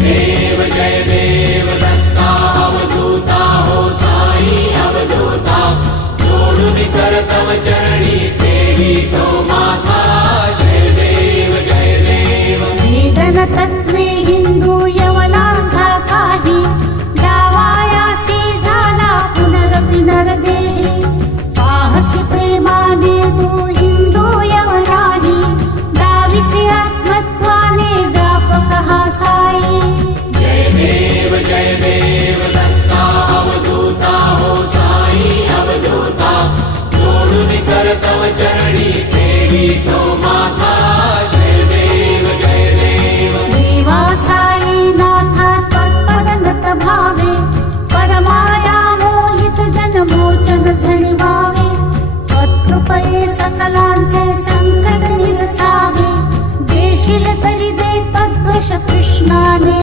जय देव दत्ता अवधूता हो साई अवधूता जोडून कर तव चरणी देवी तो माता जय देव वेदन तत्वे हिंदू यवनांचा काही डावायासी झाला पुनरपि नरदेही पाहसी प्रेमाने तू हिंदू यवनाही डाविसी आत्मत्वाने व्यापक हा साई जय देव दत्ता अवधूता हो साई अवधूता जोडून कर तव चरणी देवी तो माता